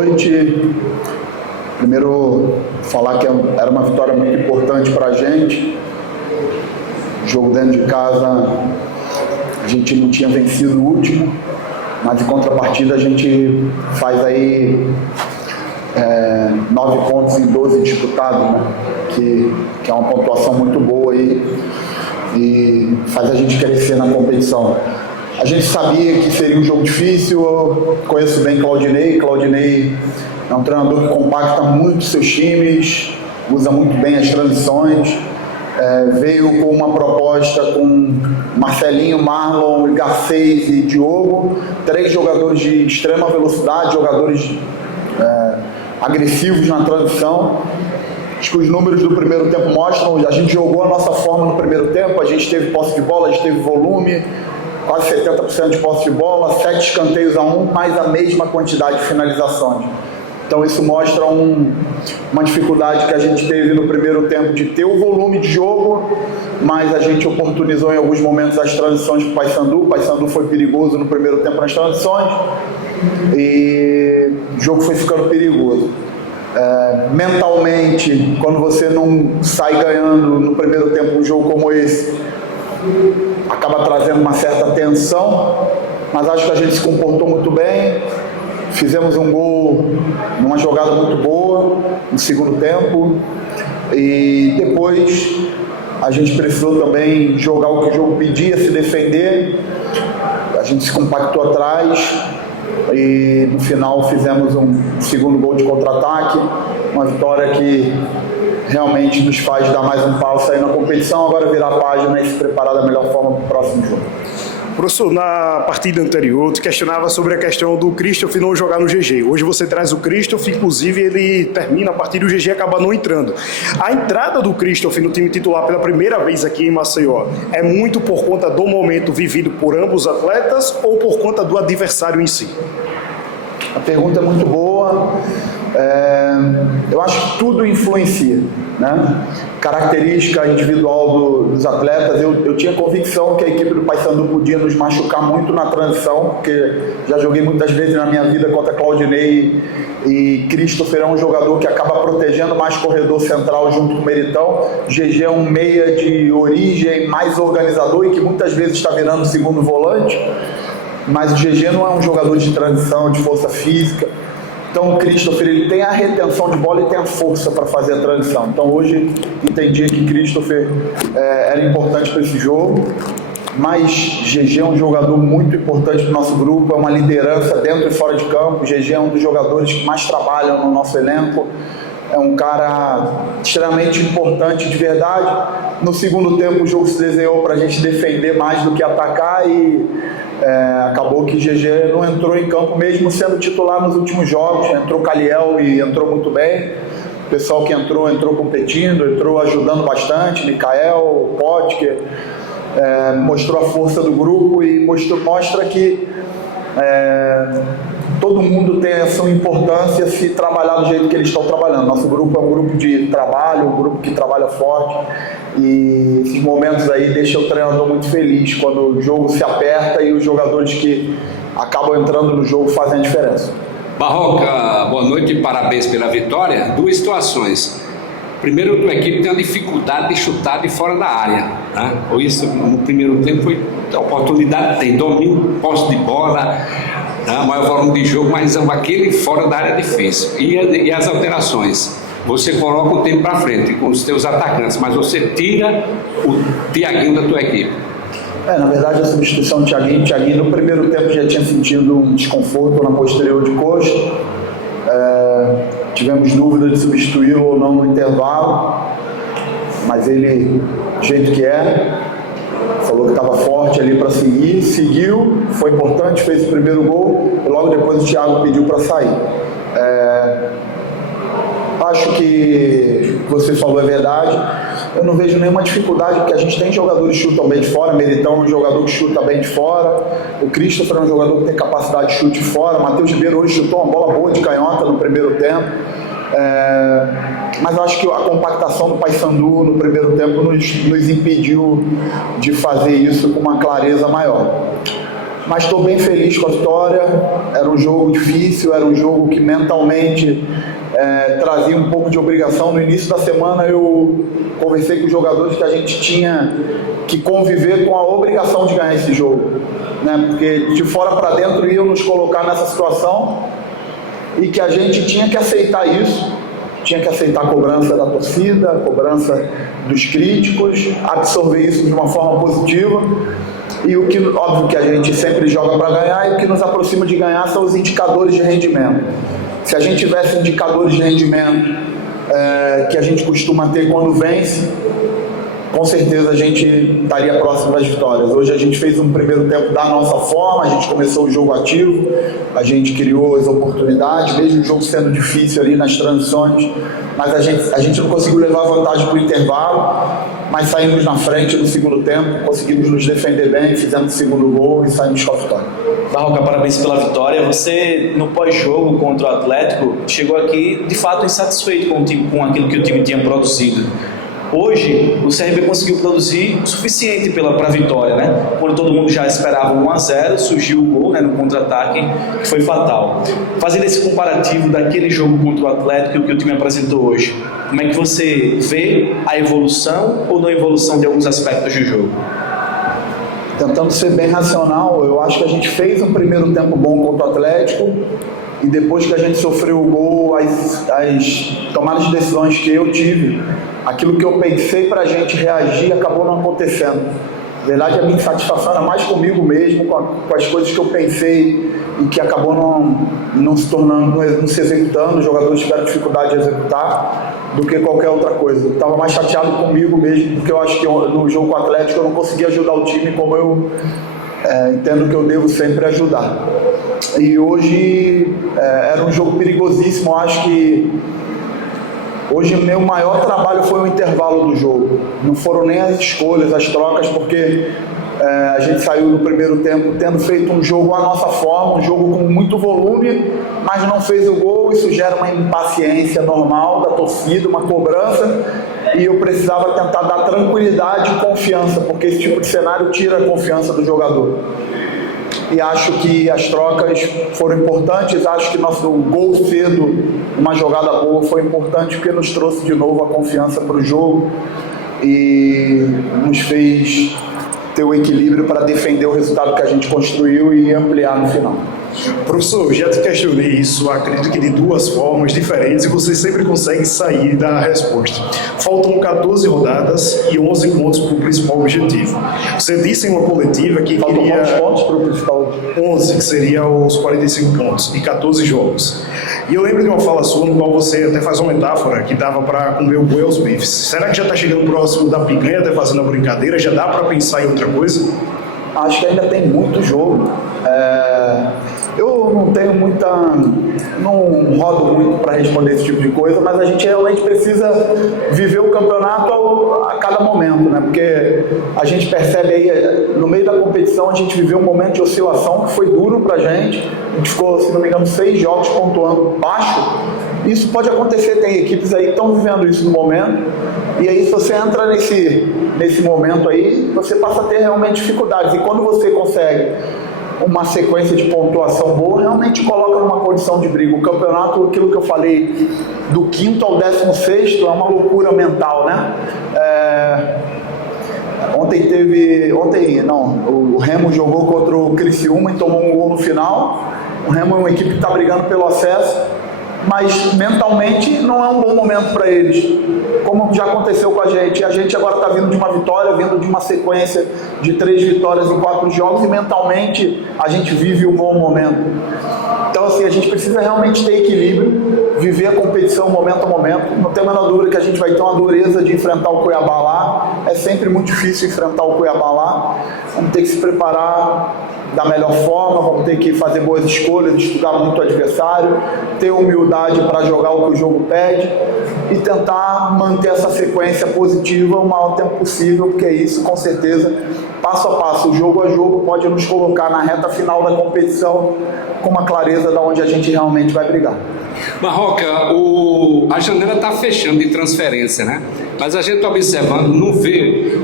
noite. Primeiro, falar que era uma vitória muito importante para a gente. Jogo dentro de casa, a gente não tinha vencido o último, mas em contrapartida a gente faz aí 9 pontos em 12 disputados, né? Que é uma pontuação muito boa aí e faz a gente crescer na competição. A gente sabia que seria um jogo difícil, eu conheço bem Claudinei. Claudinei é um treinador que compacta muito seus times, usa muito bem as transições. Veio com uma proposta com Marcelinho, Marlon, Garcês e Diogo, 3 jogadores de extrema velocidade, jogadores agressivos na transição. Acho que os números do primeiro tempo mostram, a gente jogou a nossa forma no primeiro tempo, a gente teve posse de bola, a gente teve volume, quase 70% de posse de bola, 7 escanteios a 1, mais a mesma quantidade de finalizações. Então isso mostra uma dificuldade que a gente teve no primeiro tempo de ter o volume de jogo, mas a gente oportunizou em alguns momentos as transições para o Paysandu. O Paysandu foi perigoso no primeiro tempo nas transições e o jogo foi ficando perigoso. Mentalmente, quando você não sai ganhando no primeiro tempo um jogo como esse, acaba trazendo uma certa tensão, mas acho que a gente se comportou muito bem. Fizemos um gol numa jogada muito boa no segundo tempo e depois a gente precisou também jogar o que o jogo pedia, se defender. A gente se compactou atrás e no final fizemos um segundo gol de contra-ataque, uma vitória que realmente nos faz dar mais um passo aí na competição, agora virar a página e se preparar da melhor forma para o próximo jogo. Professor, na partida anterior, tu questionava sobre a questão do Christoph não jogar no GG. Hoje você traz o Christoph, inclusive ele termina a partida e o GG acaba não entrando. A entrada do Christoph no time titular pela primeira vez aqui em Maceió é muito por conta do momento vivido por ambos os atletas ou por conta do adversário em si? A pergunta é muito boa. Eu acho que tudo influencia, né? Característica individual dos atletas. Eu tinha convicção que a equipe do Paysandu podia nos machucar muito na transição, porque já joguei muitas vezes na minha vida contra Claudinei e Christopher é um jogador que acaba protegendo mais corredor central junto com o Meritão. GG é um meia de origem mais organizador e que muitas vezes está virando segundo volante, mas o GG não é um jogador de transição, de força física. Então o Christopher ele tem a retenção de bola e tem a força para fazer a transição. Então hoje entendi que Christopher era importante para esse jogo, mas GG é um jogador muito importante para o nosso grupo, é uma liderança dentro e fora de campo. GG é um dos jogadores que mais trabalham no nosso elenco, é um cara extremamente importante de verdade. No segundo tempo o jogo se desenhou para a gente defender mais do que atacar e acabou que GG não entrou em campo mesmo sendo titular nos últimos jogos. Entrou Caliel e entrou muito bem. O pessoal que entrou competindo, entrou ajudando bastante. Mikael, Potker, mostrou a força do grupo e mostra que todo mundo tem a sua importância se trabalhar do jeito que eles estão trabalhando. Nosso grupo é um grupo de trabalho, um grupo que trabalha forte e esses momentos aí deixam o treinador muito feliz quando o jogo se aperta e os jogadores que acabam entrando no jogo fazem a diferença. Barroca, boa noite e parabéns pela vitória. 2 situações. Primeiro, a tua equipe tem uma dificuldade de chutar de fora da área, né? Ou isso no primeiro tempo foi a oportunidade, tem domínio, posse de bola, maior volume de jogo, mas aquele fora da área é difícil. E as alterações? Você coloca o tempo para frente com os teus atacantes, mas você tira o Thiaguinho da tua equipe. Na verdade, a substituição do Thiaguinho no primeiro tempo já tinha sentido um desconforto na posterior de coxa. Tivemos dúvida de substituí-lo ou não no intervalo, mas ele, do jeito que falou que estava forte ali para seguir, seguiu, foi importante, fez o primeiro gol e logo depois o Thiago pediu para sair. Acho que você falou é verdade. Eu não vejo nenhuma dificuldade, porque a gente tem jogadores que chutam bem de fora. Meritão é um jogador que chuta bem de fora. O Christopher é um jogador que tem capacidade de chute de fora. Matheus Ribeiro hoje chutou uma bola boa de canhota no primeiro tempo. Mas eu acho que a compactação do Paysandu no primeiro tempo nos impediu de fazer isso com uma clareza maior. mas estou bem feliz com a vitória. Era um jogo difícil, era um jogo que mentalmente trazia um pouco de obrigação. No início da semana eu conversei com os jogadores que a gente tinha que conviver com a obrigação de ganhar esse jogo, né? Porque de fora para dentro iam nos colocar nessa situação e que a gente tinha que aceitar isso, tinha que aceitar a cobrança da torcida, a cobrança dos críticos, absorver isso de uma forma positiva. E o que, óbvio que a gente sempre joga para ganhar, e o que nos aproxima de ganhar são os indicadores de rendimento. Se a gente tivesse indicadores de rendimento que a gente costuma ter quando vence, com certeza a gente estaria próximo das vitórias. Hoje a gente fez um primeiro tempo da nossa forma, a gente começou o jogo ativo, a gente criou as oportunidades, mesmo o jogo sendo difícil ali nas transições, mas a gente não conseguiu levar vantagem para o intervalo, mas saímos na frente no segundo tempo, conseguimos nos defender bem, fizemos o segundo gol e saímos com a vitória. Barroca, parabéns pela vitória. Você, no pós-jogo contra o Atlético, chegou aqui de fato insatisfeito com aquilo que o time tinha produzido. Hoje, o CRB conseguiu produzir o suficiente para a vitória, né? Quando todo mundo já esperava 1-0, surgiu o gol, né, no contra-ataque, que foi fatal. Fazendo esse comparativo daquele jogo contra o Atlético e o que o time apresentou hoje, como é que você vê a evolução ou não evolução de alguns aspectos do jogo? Tentando ser bem racional, eu acho que a gente fez um primeiro tempo bom contra o Atlético e depois que a gente sofreu o gol, as tomadas de decisões que eu tive, aquilo que eu pensei para a gente reagir acabou não acontecendo. Na verdade, a minha insatisfação era mais comigo mesmo, com as coisas que eu pensei e que acabou não se tornando, não se executando, os jogadores tiveram dificuldade de executar, do que qualquer outra coisa. Eu estava mais chateado comigo mesmo, porque eu acho que no jogo com o Atlético eu não consegui ajudar o time como eu entendo que eu devo sempre ajudar. E hoje era um jogo perigosíssimo. Eu acho que hoje o meu maior trabalho foi o intervalo do jogo. Não foram nem as escolhas, as trocas, porque a gente saiu no primeiro tempo tendo feito um jogo à nossa forma, um jogo com muito volume, mas não fez o gol. Isso gera uma impaciência normal da torcida, uma cobrança, e eu precisava tentar dar tranquilidade e confiança, porque esse tipo de cenário tira a confiança do jogador. E acho que as trocas foram importantes, acho que nosso gol cedo, uma jogada boa, foi importante porque nos trouxe de novo a confiança para o jogo e nos fez ter o equilíbrio para defender o resultado que a gente construiu e ampliar no final. Professor, já te questionei isso, acredito que de duas formas diferentes, e você sempre consegue sair da resposta. Faltam 14 rodadas e 11 pontos para o principal objetivo. Você disse em uma coletiva que Faltam queria... quantos pontos para o principal? 11, que seria os 45 pontos, e 14 jogos. E eu lembro de uma fala sua no qual você até faz uma metáfora que dava para comer o boi aos bifes. Será que já está chegando próximo da picanha, até fazendo a brincadeira? Já dá para pensar em outra coisa? Acho que ainda tem muito jogo. Eu não tenho muita... não rodo muito para responder esse tipo de coisa, mas a gente realmente precisa viver o campeonato a cada momento, né? Porque a gente percebe aí, no meio da competição, a gente viveu um momento de oscilação que foi duro pra gente. A gente ficou, se não me engano, 6 jogos pontuando baixo. Isso pode acontecer, tem equipes aí que estão vivendo isso no momento, e aí se você entra nesse momento aí, você passa a ter realmente dificuldades, e quando você consegue uma sequência de pontuação boa, realmente coloca numa condição de briga. O campeonato, aquilo que eu falei, do 5º ao 16º, é uma loucura mental, né? O Remo jogou contra o Criciúma e tomou um gol no final. O Remo é uma equipe que está brigando pelo acesso, mas mentalmente não é um bom momento para eles, como já aconteceu com a gente. A gente agora está vindo de uma vitória, vindo de uma sequência de 3 vitórias em 4 jogos, e mentalmente a gente vive um bom momento. Então, assim, a gente precisa realmente ter equilíbrio, viver a competição momento a momento. Não tem a menor dúvida que a gente vai ter uma dureza de enfrentar o Cuiabá lá. É sempre muito difícil enfrentar o Cuiabá lá. Vamos ter que se preparar da melhor forma, vamos ter que fazer boas escolhas, estudar muito o adversário, ter humildade para jogar o que o jogo pede e tentar manter essa sequência positiva o maior tempo possível, porque isso, com certeza, passo a passo, jogo a jogo, pode nos colocar na reta final da competição com uma clareza de onde a gente realmente vai brigar. Barroca, a janela está fechando de transferência, né? Mas a gente está observando, não vê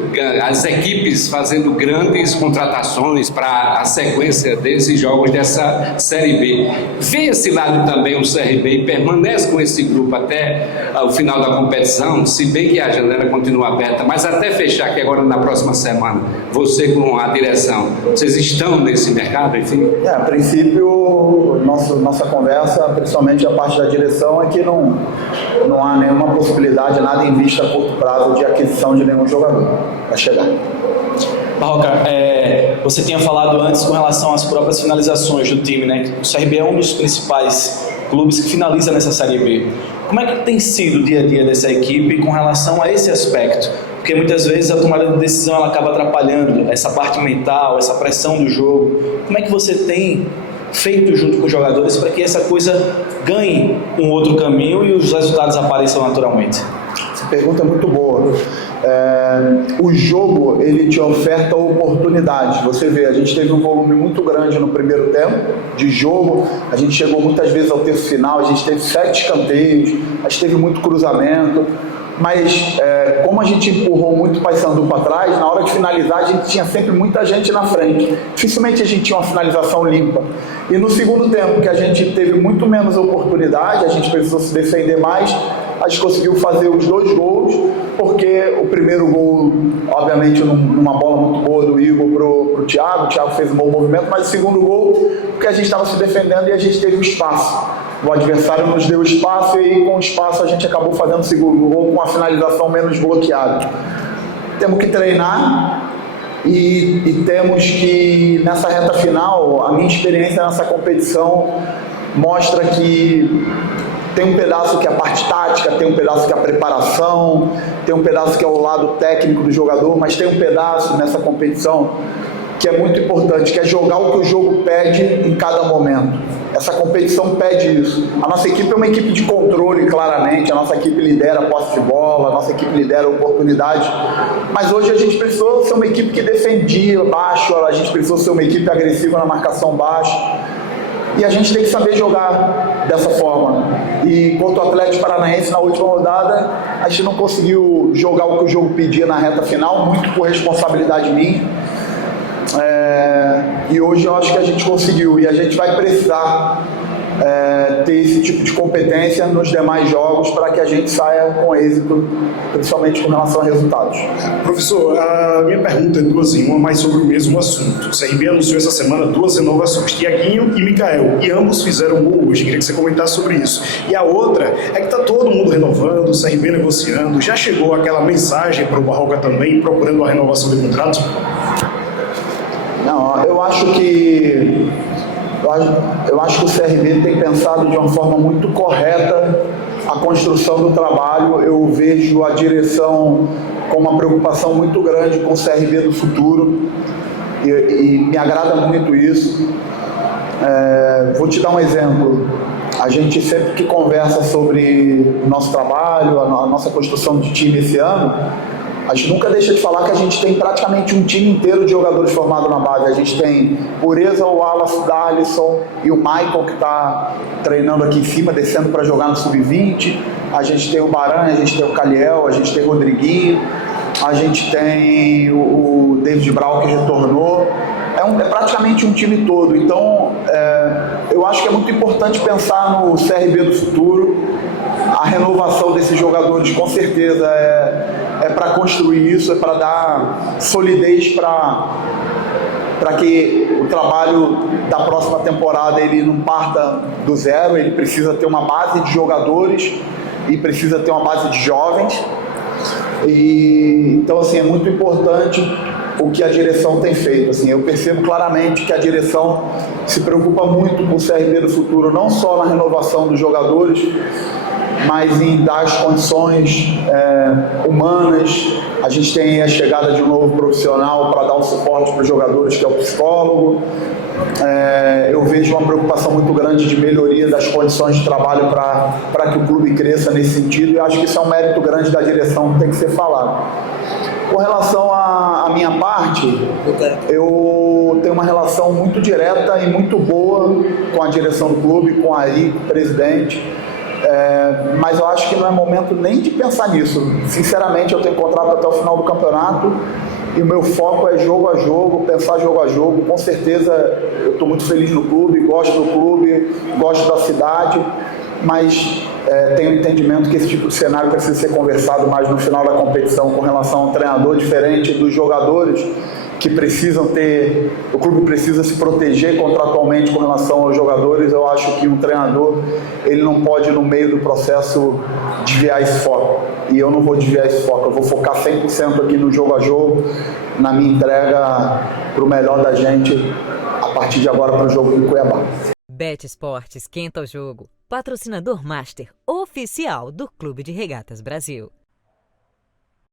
as equipes fazendo grandes contratações para a sequência desses jogos dessa Série B. Vê esse lado também o CRB e permanece com esse grupo até o final da competição, se bem que a janela continua aberta, mas até fechar, que agora na próxima semana, você com a direção, vocês estão nesse mercado, enfim? A princípio, nossa conversa, principalmente a parte da direção, é que não há nenhuma possibilidade, nada em vista a curto prazo de aquisição de nenhum jogador para chegar. Barroca, você tinha falado antes com relação às próprias finalizações do time, né? O CRB é um dos principais clubes que finaliza nessa Série B. Como é que tem sido o dia a dia dessa equipe com relação a esse aspecto? Porque muitas vezes a tomada de decisão ela acaba atrapalhando essa parte mental, essa pressão do jogo. Como é que você tem feito junto com os jogadores para que essa coisa ganhe um outro caminho e os resultados apareçam naturalmente? Essa pergunta é muito boa. O jogo, ele te oferta oportunidades. Você vê, a gente teve um volume muito grande no primeiro tempo de jogo, a gente chegou muitas vezes ao terço final, a gente teve 7 escanteios, a gente teve muito cruzamento, mas como a gente empurrou muito o Paysandu para trás, na hora de finalizar a gente tinha sempre muita gente na frente, dificilmente a gente tinha uma finalização limpa. E no segundo tempo, que a gente teve muito menos oportunidade, a gente precisou se defender mais, a gente conseguiu fazer os 2 gols, porque o primeiro gol, obviamente, numa bola muito boa do Igor pro Thiago, o Thiago fez um bom movimento, mas o segundo gol, porque a gente estava se defendendo e a gente teve o espaço. O adversário nos deu espaço e aí, com o espaço, a gente acabou fazendo o segundo gol com a finalização menos bloqueada. Temos que treinar e temos que, nessa reta final, a minha experiência nessa competição mostra que tem um pedaço que é a parte tática, tem um pedaço que é a preparação, tem um pedaço que é o lado técnico do jogador, mas tem um pedaço nessa competição que é muito importante, que é jogar o que o jogo pede em cada momento. Essa competição pede isso. A nossa equipe é uma equipe de controle, claramente, a nossa equipe lidera a posse de bola, a nossa equipe lidera a oportunidade, mas hoje a gente precisou ser uma equipe que defendia baixo, a gente precisou ser uma equipe agressiva na marcação baixa. E a gente tem que saber jogar dessa forma. E contra o Atlético Paranaense, na última rodada, a gente não conseguiu jogar o que o jogo pedia na reta final, muito por responsabilidade minha. E hoje eu acho que a gente conseguiu. E a gente vai precisar ter esse tipo de competência nos demais jogos para que a gente saia com êxito, principalmente com relação a resultados. Professor, a minha pergunta é 2 em 1, mas sobre o mesmo assunto. O CRB anunciou essa semana 2 renovações, Thiaguinho e Mikael, e ambos fizeram gol hoje. Queria que você comentasse sobre isso. E a outra é que está todo mundo renovando, o CRB negociando. Já chegou aquela mensagem para o Barroca também, procurando a renovação de contratos? Não, eu acho que o CRB tem pensado de uma forma muito correta a construção do trabalho. Eu vejo a direção com uma preocupação muito grande com o CRB do futuro e me agrada muito isso. Vou te dar um exemplo. A gente sempre que conversa sobre o nosso trabalho, a nossa construção de time esse ano, a gente nunca deixa de falar que a gente tem praticamente um time inteiro de jogadores formados na base. A gente tem Pureza, o Wallace, o Darlison e o Michael, que está treinando aqui em cima, descendo para jogar no Sub-20. A gente tem o Baran, a gente tem o Caliel, a gente tem o Rodriguinho, a gente tem o David Brown, que retornou. É praticamente um time todo. Então, eu acho que é muito importante pensar no CRB do futuro. A renovação desses jogadores, com certeza, é para construir isso, é para dar solidez para que o trabalho da próxima temporada ele não parta do zero. Ele precisa ter uma base de jogadores e precisa ter uma base de jovens. Então, assim, é muito importante o que a direção tem feito. Assim, eu percebo claramente que a direção se preocupa muito com o CRB do futuro, não só na renovação dos jogadores, mas em dar as condições humanas. A gente tem a chegada de um novo profissional para dar um suporte para os jogadores, que é o psicólogo. Eu vejo uma preocupação muito grande de melhoria das condições de trabalho para que o clube cresça nesse sentido, e acho que isso é um mérito grande da direção que tem que ser falado. Com relação à minha parte, eu tenho uma relação muito direta e muito boa com a direção do clube, com a Ari, com o presidente. Mas eu acho que não é momento nem de pensar nisso. Sinceramente, eu tenho contrato até o final do campeonato e o meu foco é jogo a jogo, pensar jogo a jogo. Com certeza eu estou muito feliz no clube, gosto do clube, gosto da cidade, mas tenho entendimento que esse tipo de cenário precisa ser conversado mais no final da competição com relação a um treinador diferente dos jogadores que precisam ter, o clube precisa se proteger contratualmente com relação aos jogadores. Eu acho que um treinador, ele não pode no meio do processo desviar esse foco, e eu não vou desviar esse foco, eu vou focar 100% aqui no jogo a jogo, na minha entrega para o melhor da gente a partir de agora para o jogo em Cuiabá. Bet Esportes esquenta o jogo, patrocinador master oficial do Clube de Regatas Brasil.